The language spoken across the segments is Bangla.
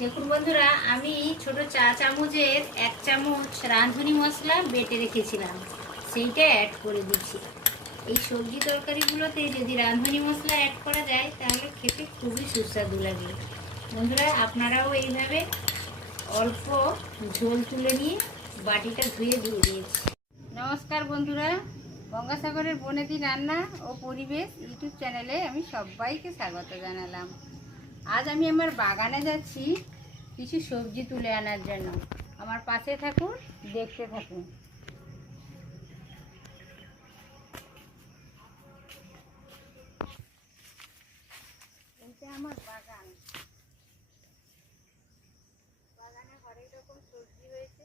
দেখুন বন্ধুরা, আমি ছোট চা চামচের 1 চামচ রাঁধুনি মশলা বেটে রেখেছিলাম, সেইটা অ্যাড করে দিচ্ছি। এই সবজি তরকারিগুলোতে যদি রাঁধুনি মশলা অ্যাড করা যায় তাহলে খেতে খুবই সুস্বাদু লাগে। বন্ধুরা, আপনারাও এইভাবে অল্প ঝোল তুলে নিয়ে বাটিটা ধুয়ে দিয়ে দিয়েছি। নমস্কার বন্ধুরা, গঙ্গাসাগরের বনেদি রান্না ও পরিবেশ ইউটিউব চ্যানেলে আমি সবাইকে স্বাগত জানালাম। আজ আমি আমার বাগানে যাচ্ছি কিছু সবজি তুলে আনার জন্য। আমার পাশে থাকুন, দেখতে থাকুন। এইটা আমার বাগান। বাগানে হরেক রকম সবজি হয়েছে।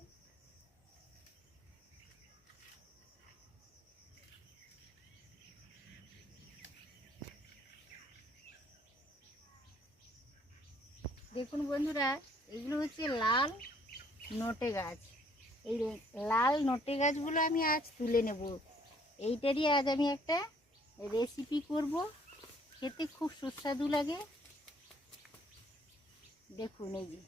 দেখুন বন্ধুরা, এগুলো হচ্ছে লাল নোটে গাছ। এই লাল নোটে গাছগুলো আমি আজ তুলে নেব। এইটারই আজ আমি একটা রেসিপি করব, খেতে খুব সুস্বাদু লাগে। দেখুন, এই যে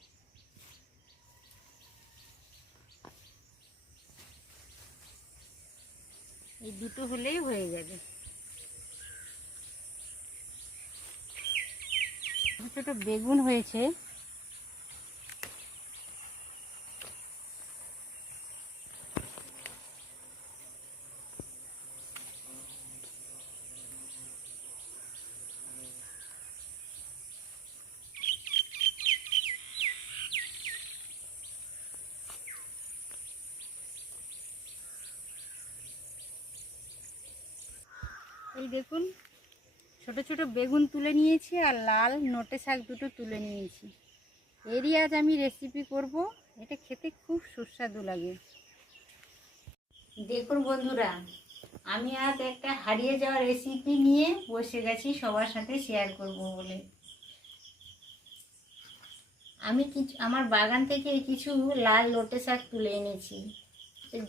এই দুটো হলেই হয়ে যাবে। ছোট ছোট বেগুন হয়েছে। এই দেখুন, ছোট ছোট বেগুন তুলে নিয়েছি আর লাল নোটে শাক দুটো তুলে নিয়েছি। এরই আজ আমি রেসিপি করব। এটা খেতে খুব সুস্বাদু লাগে। দেখুন বন্ধুরা, আমি আজ একটা হারিয়ে যাওয়া রেসিপি নিয়ে বসে গেছি সবার সাথে শেয়ার করব বলে। আমি আমার বাগান থেকে কিছু লাল লোটে শাক তুলে এনেছি।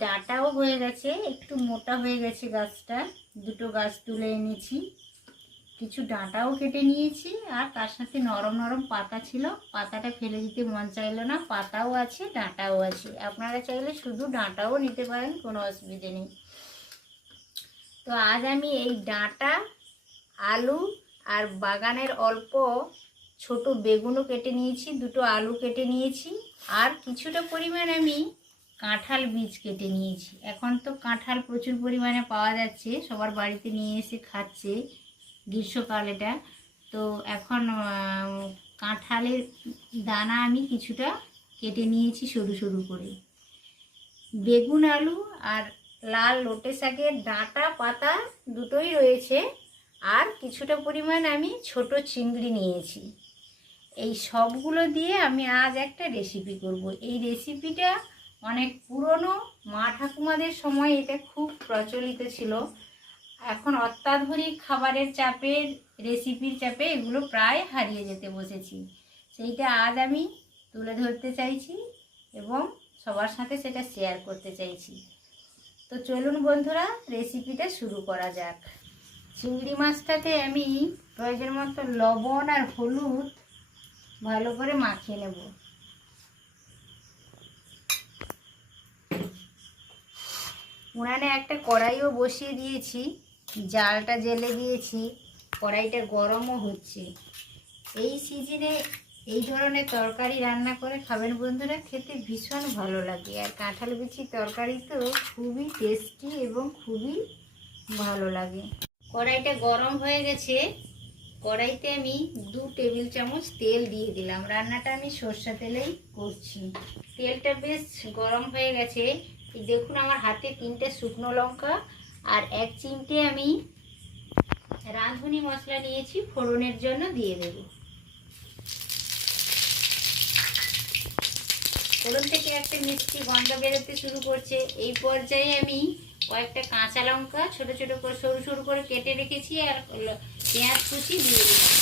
ডাঁটাও হয়ে গেছে, একটু মোটা হয়ে গেছে গাছটা। দুটো গাছ তুলে এনেছি, কিছু ডাঁটাও কেটে নিয়েছি, আর তার সাথে নরম নরম পাতা ছিল, পাতাটা ফেলে দিতে মন চাইলো না। পাতাও আছে, ডাঁটাও আছে। আপনারা চাইলে শুধু ডাঁটাও নিতে পারেন, কোনো অসুবিধে নেই। তো আজ আমি এই ডাঁটা, আলু আর বাগানের অল্প ছোট বেগুনও কেটে নিয়েছি, দুটো আলু কেটে নিয়েছি, আর কিছুটা পরিমাণ আমি কাঁঠাল বীজ কেটে নিয়েছি। এখন তো কাঁঠাল প্রচুর পরিমাণে পাওয়া যাচ্ছে, সবার বাড়িতে নিয়ে এসে খাচ্ছে গ্রীষ্মকাল এটা। তো এখন কাঁঠালের দানা আমি কিছুটা কেটে নিয়েছি সরু সরু করে। বেগুন, আলু আর লাল লোটে শাকের ডাঁটা, পাতা দুটোই রয়েছে, আর কিছুটা পরিমাণ আমি ছোট চিংড়ি নিয়েছি। এই সবগুলো দিয়ে আমি আজ একটা রেসিপি করব। এই রেসিপিটা অনেক পুরনো, মা ঠাকুমাদের সময় এটা খুব প্রচলিত ছিল। এখন অত্যাধুনিক খাবারের চাপে, রেসিপির চাপে এগুলো প্রায় হারিয়ে যেতে বসেছি। সেইটা আজ আমি তুলে ধরতে চাইছি এবং সবার সাথে সেটা শেয়ার করতে চাইছি। তো চলুন বন্ধুরা, রেসিপিটা শুরু করা যাক। চিংড়ি মাছটাতে আমি প্রয়োজন মতো লবণ আর হলুদ ভালো করে মাখিয়ে নেব। উনানে একটা কড়াইও বসিয়ে দিয়েছি, জালটা জ্বেলে দিয়েছি, কড়াইটা গরমও হচ্ছে। এই সিজনে এই ধরনের তরকারি রান্না করে খাবেন বন্ধুরা, খেতে ভীষণ ভালো লাগে। আর কাঁঠাল বিচির তরকারি তো খুবই টেস্টি এবং খুবই ভালো লাগে। কড়াইটা গরম হয়ে গেছে, কড়াইতে আমি 2 টেবিল চামচ তেল দিয়ে দিলাম। রান্নাটা আমি সরষে তেলেই করছি। তেলটা বেশ গরম হয়ে গেছে। দেখুন, আমার হাতে 3টে শুকনো লঙ্কা আর 1 চিমটে আমি রাঁধুনি মশলা নিয়েছি, ফোড়নের জন্য দিয়ে দেব। ফোড়ন থেকে একটা মিষ্টি গন্ধ বেরোতে শুরু করছে। এই পর্যায়ে আমি কয়েকটা কাঁচা লঙ্কা ছোট ছোট করে সরু সরু করে কেটে রেখেছি, আর পেঁয়াজ কুচি দিয়ে দিলাম।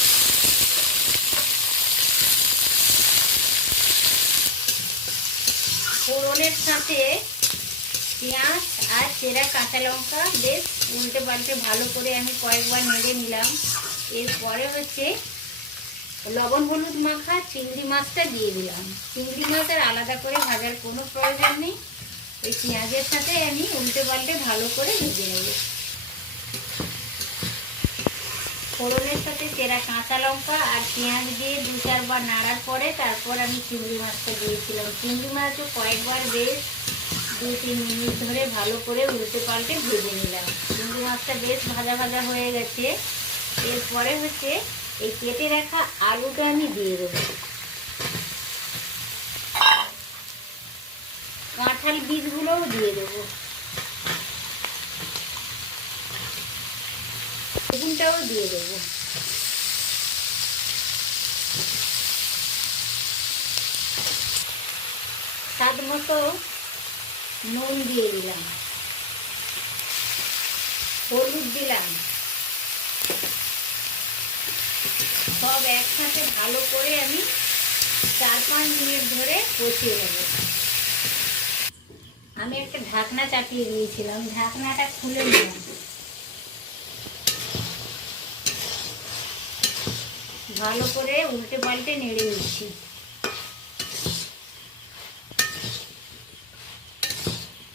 ফোড়নের সাথে পেঁয়াজ আর চেরা কাঁচা লঙ্কা বেশ উল্টে পাল্টে ভালো করে আমি কয়েকবার নেড়ে নিলাম। এরপরে হচ্ছে লবণ হলুদ মাখা চিংড়ি মাছটা দিয়ে দিলাম। চিংড়ি মাছের আলাদা করে ভাজার কোনো প্রয়োজন নেই, ওই পেঁয়াজের সাথে আমি উল্টে পাল্টে ভালো করে ভেজে নেব। ফোড়নের সাথে চেরা কাঁচা লঙ্কা আর পেঁয়াজ দিয়ে 2-4 বার নাড়ার পরে তারপর আমি চিংড়ি মাছটা দিয়েছিলাম। চিংড়ি মাছও কয়েকবার বেশ 2-3 মিনিট ধরে ভালো করে উল্টে পাল্টে ভেজে নিলাম। চিংড়ি মাছটা বেশ ভাজা ভাজা হয়ে গেছে। এরপরে হচ্ছে এই কেটে রাখা আলুটা আমি দিয়ে দেবো। কাঁঠাল বীজগুলোও দিয়ে দেবো, বেগুনটাও দিয়ে দেবো। স্বাদ মতো নুন দিয়ে দিলাম, হলুদ দিলাম, সব একসাথে ভালো করে আমি 4-5 মিনিট ধরে কষিয়ে নেব। আমি একটা ঢাকনা চাপিয়ে দিয়েছিলাম, ঢাকনাটা খুলে নিলাম। ভালো করে উল্টে পাল্টে নেড়ে নিচ্ছি।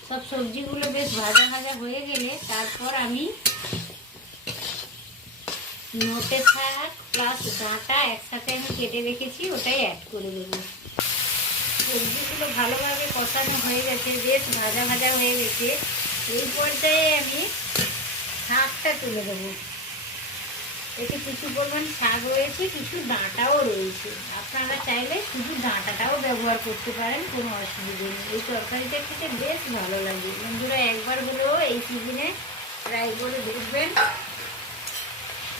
সব সবজিগুলো বেশ ভাজা ভাজা হয়ে গেলে তারপর আমি নোটে শাক প্লাস ডাঁটা একসাথে আমি কেটে রেখেছি, ওটাই অ্যাড করে দেবো। সবজিগুলো ভালোভাবে কষানো হয়ে গেছে, বেশ ভাজা ভাজা হয়ে গেছে। এই পর্যায়ে আমি শাকটা তুলে দেবো। এতে কিছু পরিমাণ শাক রয়েছে, কিছু ডাঁটাও রয়েছে। আপনারা চাইলে শুধু ডাঁটাটাও ব্যবহার করতে পারেন, কোনো অসুবিধে নেই। এই তরকারিটা খেতে বেশ ভালো লাগে। বন্ধুরা একবার হলেও এই সিজনে ট্রাই করে দেখবেন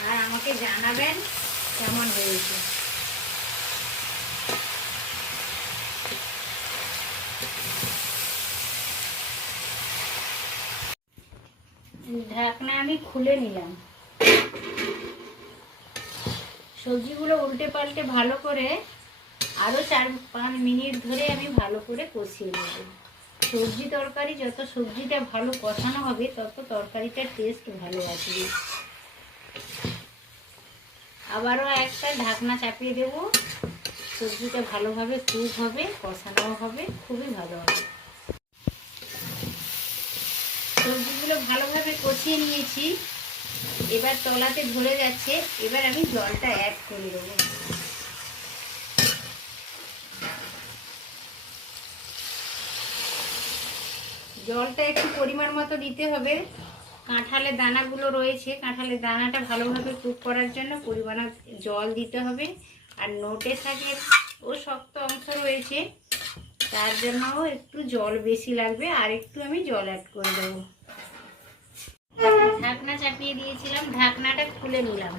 আর আমাকে জানাবেন কেমন হয়েছে। ঢাকনা আমি খুলে নিলাম। সবজিগুলো উল্টে পাল্টে ভালো করে আরও 4-5 মিনিট ধরে আমি ভালো করে কষিয়ে নেব। সবজি তরকারি যত সবজিটা ভালো কষানো হবে তত তরকারিটার টেস্ট ভালো আসবে। আবারও একটা ঢাকনা চাপিয়ে দেব। সবজিটা ভালোভাবে কুক হবে, কষানো হবে, খুবই ভালো হবে। সবজিগুলো ভালোভাবে কষিয়ে নিয়েছি, এবার তলাতে ধরে যাচ্ছে। এবার আমি জলটা অ্যাড করে দেবো। জলটা একটু পরিমাণ মতো দিতে হবে। কাঁঠালের দানাগুলো রয়েছে, কাঁঠালের দানাটা ভালোভাবে কুক করার জন্য পরিমাণ জল দিতে হবে। আর নোটে শাকের ও শক্ত অংশ রয়েছে, তার জন্যও একটু জল বেশি লাগবে, আর একটু আমি জল অ্যাড করে দেবো। ঢাকনা চাপিয়ে দিয়েছিলাম, ঢাকনাটা খুলে নিলাম।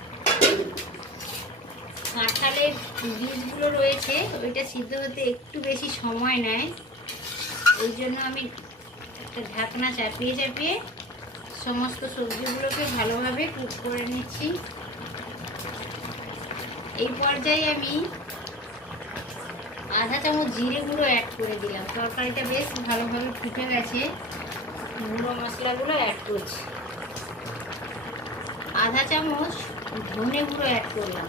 কাঁঠালের বীজগুলো রয়েছে, ওইটা সিদ্ধ হতে একটু বেশি সময় নেয়। ওই জন্য আমি একটা ঢাকনা চাপিয়ে চাপিয়ে সমস্ত সবজিগুলোকে ভালোভাবে কুক করে নিচ্ছি। এই পর্যায়ে আমি আধা চামচ জিরে গুঁড়ো অ্যাড করে দিলাম। তরকারিটা বেশ ভালোভাবে ফুটে গেছে, গুঁড়ো মশলাগুলো অ্যাড করছি। আধা চামচ ধনে গুঁড়ো অ্যাড করলাম।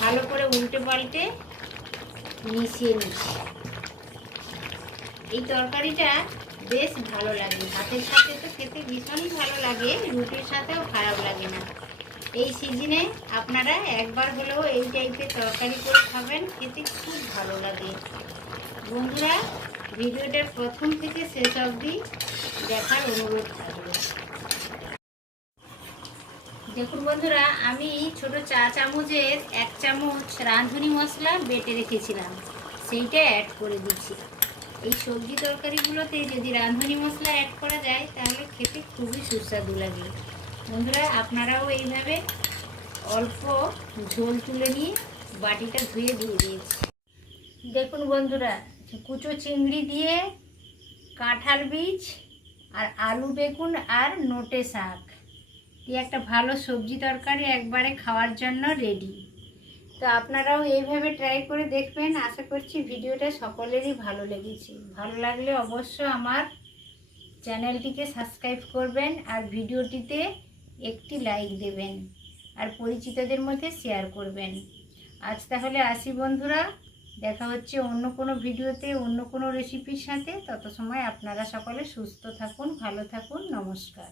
ভালো করে উল্টে পাল্টে মিশিয়ে নিচ্ছি। এই তরকারিটা বেশ ভালো লাগে, ভাতের সাথে তো খেতে ভীষণই ভালো লাগে, রুটির সাথেও খারাপ লাগে না। এই সিজনে আপনারা একবার হলেও এই টাইপের তরকারি করে খাবেন, খেতে খুব ভালো লাগে। বন্ধুরা ভিডিওটার প্রথম থেকে শেষ অবধি দেখার অনুরোধ থাকবে। দেখুন বন্ধুরা, আমি ছোট চা চামচের 1 চামচ রাঁধুনি মশলা বেটে রেখেছিলাম, সেইটা অ্যাড করে দিচ্ছি। এই সবজি তরকারিগুলোতে যদি রাঁধুনি মশলা অ্যাড করা যায় তাহলে খেতে খুবই সুস্বাদু লাগে। বন্ধুরা আপনারাও এইভাবে অল্প ঝোল তুলে নিয়ে বাটিটা ধুয়ে দিয়ে দিয়েছি। দেখুন বন্ধুরা, কুচো চিংড়ি দিয়ে কাঁঠাল বীজ আর আলু বেগুন আর নোটে শাক দিয়ে একটা ভালো সবজি তরকারি একবারে খাওয়ার জন্য রেডি। তো আপনারাও এইভাবে ট্রাই করে দেখবেন। আশা করছি ভিডিওটা সকলেরই ভালো লেগেছে। ভালো লাগলে অবশ্য আমার চ্যানেলটিকে সাবস্ক্রাইব করবেন আর ভিডিওটিতে একটি লাইক দেবেন। আর পরিচিতদের মধ্যে শেয়ার করবেন। আজ তাহলে আসি বন্ধুরা, দেখা হচ্ছে অন্য কোনো ভিডিওতে অন্য কোনো রেসিপির সাথে। তত সময় আপনারা সকলে সুস্থ থাকুন, ভালো থাকুন। নমস্কার।